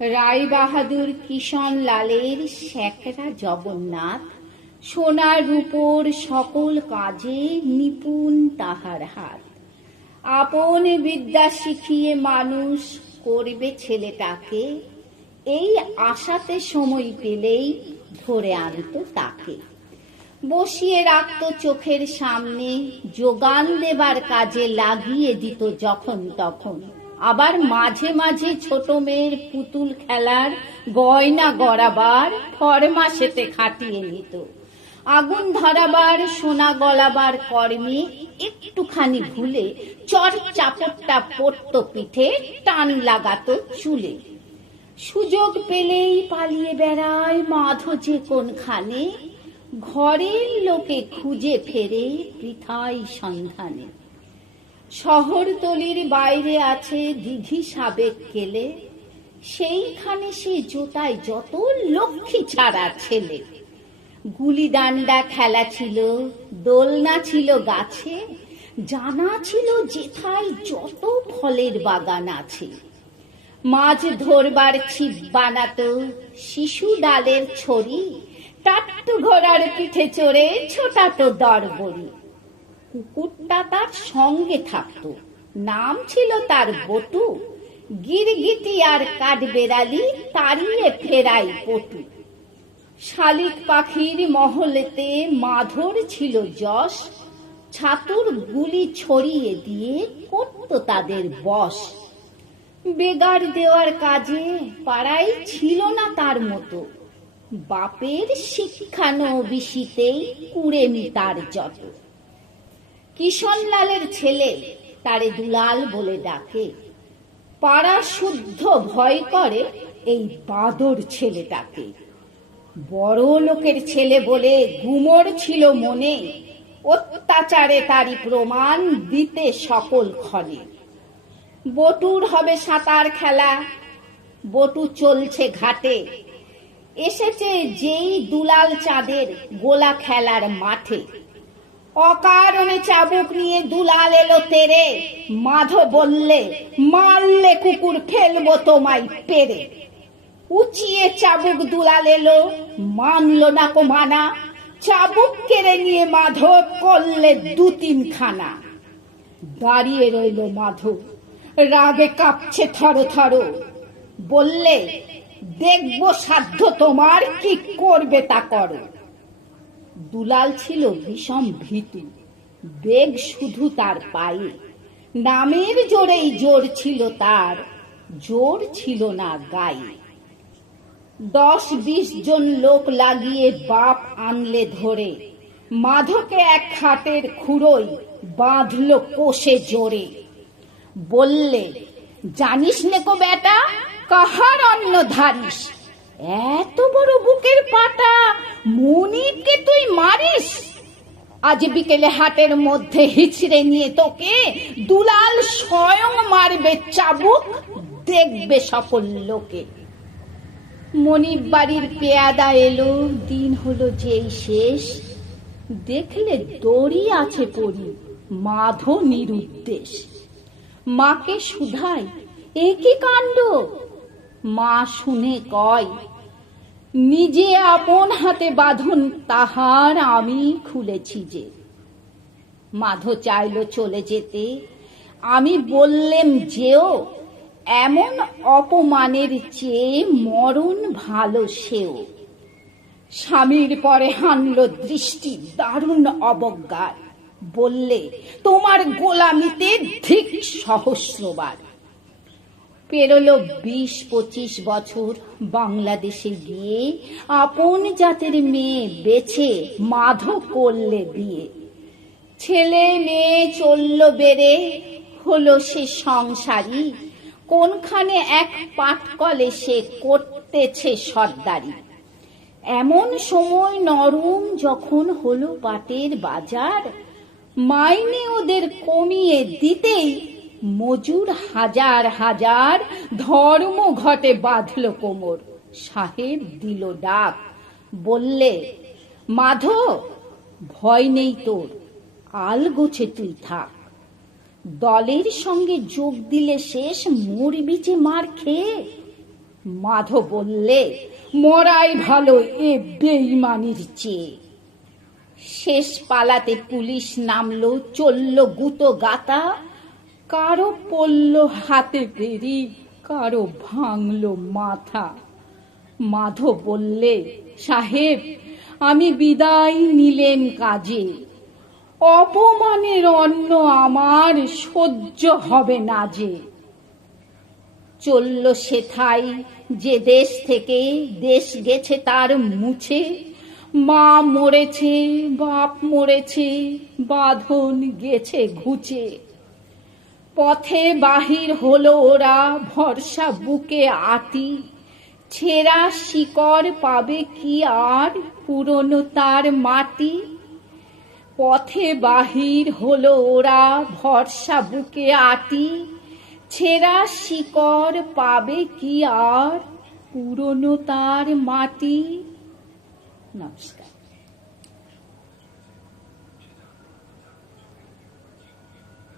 রায়বাহাদুর কিশনলালের স্যাকরা জগন্নাথ, সোনার রূপোর সকল কাজে নিপুণ তাহার হাত। আপন বিদ্যা শিখিয়ে মানুষ করবে ছেলেটাকে, এই আশাতে সময় পেলেই ধরে আনত তাকে। বসিয়ে রাখত চোখের সামনে, যোগান দেবার কাজে লাগিয়ে দিত যখন তখন। আবার মাঝে মাঝে ছোট মেয়ের পুতুল খেলার গয়না গড়াবার ফরমাসেতে খাটিয়ে নিত। আগুন ধরাবার সোনা গলাবার কর্মে একটুখানি ভুলে চর চাপটটা পড়ত পিঠে, টান লাগাতো চুলে। সুযোগ পেলেই পালিয়ে বেড়ায় মাধো যে কোনখানে, ঘরের লোকে খুঁজে ফেরে বৃথাই সন্ধানে। শহরতলির বাইরে আছে দিঘি সাবেক কেলে, সেইখানে সে জোটায় যত লক্ষ্মী ছাড়া ছেলে। গুলি ডান্ডা খেলা ছিল, দোলনা ছিল গাছে, জানা ছিল যেথায় যত ফলের বাগান আছে। মাছ ধরবার ছিপ বানাতো শিশু ডালের ছড়ি, টাট্টু ঘোড়ার পিঠে চড়ে ছোটাতো দরবড়ি। কুকুরটা তার সঙ্গে থাকতো, নাম ছিল তার বটু, গিরগিটি আর কাঠবেড়ালি তাড়িয়ে ফেরাই পটু। শালিক পাখির মহলেতে মাধোর ছিল যশ, ছাতুর গুলি ছড়িয়ে দিয়ে করত তাদের বশ। বেগার দেওয়ার কাজে পাড়ায় ছিল না তার মতো, বাপের শিক্ষানবিশিতেই কুড়েমি তার যত। কিশনলালের ছেলে তারে দুলাল বলে ডাকে, পাড়া শুদ্ধ ভয় করে এই বাদর ছেলেটাকে। বড় লোকের ছেলে বলে গুমর ছিল মনে, অত্যাচারে তারই প্রমাণ দিতে সকল ক্ষণে। বটুর হবে সাঁতার খেলা, বটু চলছে ঘাটে, এসেছে যেই দুলাল চাঁদের গোলা খেলার মাঠে। অকারণে চাবুক নিয়ে দুলাল এলো তেরে, মাধো বললে মারলে কুকুর ফেলবো তোমায় পেরে। উঁচিয়ে চাবুক দুলাল এলো, মানলো না কো মানা, চাবুক কেড়ে নিয়ে মাধো করলে 2-3 খানা। দাঁড়িয়ে রইল মাধো, রাগে কাঁপছে থরো থরো, বললে দেখবো সাধ্য তোমার, কি করবে তা করো। দুলাল ছিল ভীষণ ভীতু, বেগ শুধু তার পায়ে, নামের জোরেই জোর ছিল তার, জোর ছিল না গায়ে। 10-20 জন লোক লাগিয়ে বাপ আনলে ধরে, মাধোকে এক খাটের খুঁড়োয় বাঁধলো কোষে জোরে। বললে জানিস নে কো বেটা, কাহার অন্ন ধারিস, এত বড় বুকের পাটা মনিবকে তুই মারিস। আজ বিকেলে হাটের মধ্যে হিচড়ে নিয়ে তোকে দুলাল স্বয়ং মারবে চাবুক, দেখবে সকল লোকে। মনিব বাড়ির পেয়াদা এলো, দিন হলো যেই শেষ, দেখলে দড়ি আছে পড়ি, মাধো নিরুদ্দেশ। মাকে শুধায় এ কি কাণ্ড, মা শুনে কয় নিজে আপন হাতে বাঁধন তাহার আমি খুলেছি যে। মাধো চাইল চলে যেতে, আমি বললেম যেও, এমন অপমানের চেয়ে মরণ ভালো সেও। স্বামীর পরে হানলো দৃষ্টি দারুণ অবজ্ঞার, বললে তোমার গোলামিতে ধিক সহস্রবার। পেরোলো 20-25 বছর, বাংলাদেশে গিয়ে আপন জাতের মেয়ে বেছে মাধো করলে বিয়ে। ছেলে মেয়ে চলল বেড়ে, হলো সে সংসারী, কোনখানে এক পাটকলে সে করতেছে সর্দারি। এমন সময় নরম যখন হলো পাটের বাজার, মাইনে ওদের কমিয়ে দিতেই মজুর হাজার হাজার ধর্মঘটে বাঁধল কোমর। সাহেব দিল ডাক, বললে মাধো ভয় নেই তোর, আলগোছে তুই থাক। দলের সঙ্গে যোগ দিলে শেষ মরবি যে মার খেয়ে। মাধব বললে, মরাই ভালো এ বেঈমানির চেয়ে। শেষ পালাতে পুলিশ নামলো, চলল গুতো গাতা, কারো পড়ল হাতে বেরি, কারো ভাঙলো মাথা। মাধব বললে, সাহেব আমি বিদায় নিলেম কাজে, অপমানের অন্ন আমার সহ্য হবে না যে। চলল সেথায় যে দেশ থেকে দেশ গেছে তার মুছে, মা মরেছে, বাপ মরেছে, বাঁধন গেছে ঘুচে। পথে বাহির হলো ওরা, ভরসা বুকে আটি, ছেঁড়া শিকড় পাবে কি আর পুরনো তার মাটি। পথে বাহির হলো ওরা, ভরসা বুকে আটি, ছেঁড়া শিকড় পাবে কি আর পুরনো তার মাটি। নমস্কার।